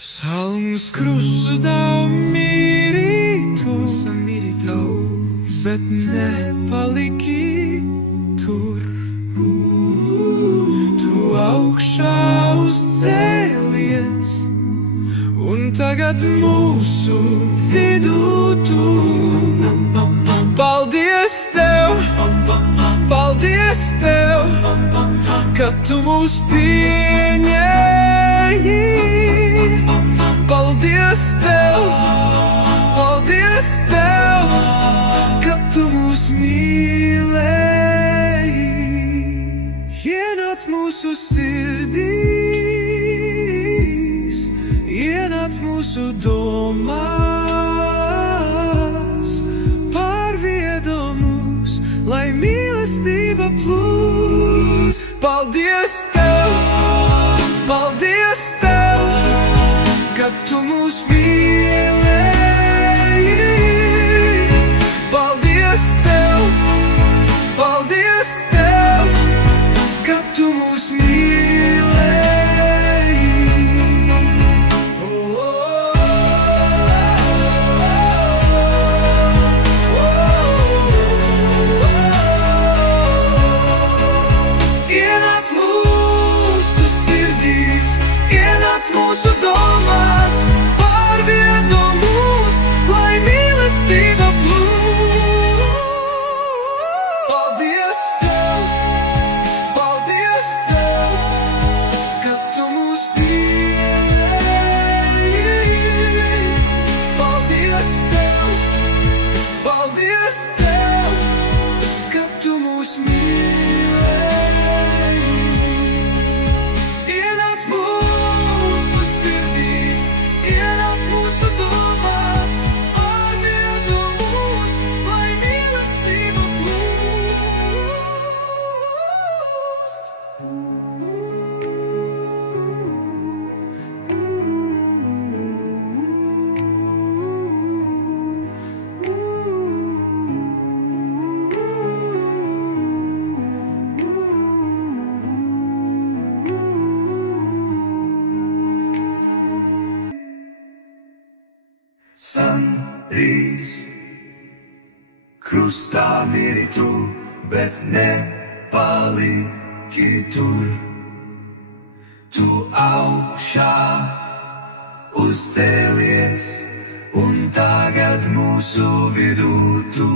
Salms krustā mīrītu, bet nepaliki tur. Tu augšā uzcēlies, un tagad mūsu vidū tu. Paldies Tev, ka Tu mūs pieņēmi. Paldies Tev, ka Tu mūs mīlēji. Ienāc mūsu sirdīs, ienāc mūsu domās, pārviedo mūs, lai mīlestība plūst. Paldies Tev, ka Tu mūs mīlēji. Paldies Tev, ka Tu mūs mīlēji. Ienāc mūsu sirdīs, ienāc mūsu domās, pārvieto mūs, lai mīlestība plūst. Paldies Tev, ka Tu mūs mīlēji. Paldies Tev, ka Tu mūs mīlēji. Ienāc mūsu sirdīs, ienāc mūsu domās, pārvieto mūs, lai mīlestība plūst. Sanrīs, krustā miri Tu, bet nepaliki tur. Tu augšā uzcēlies, un tagad mūsu vidū Tu.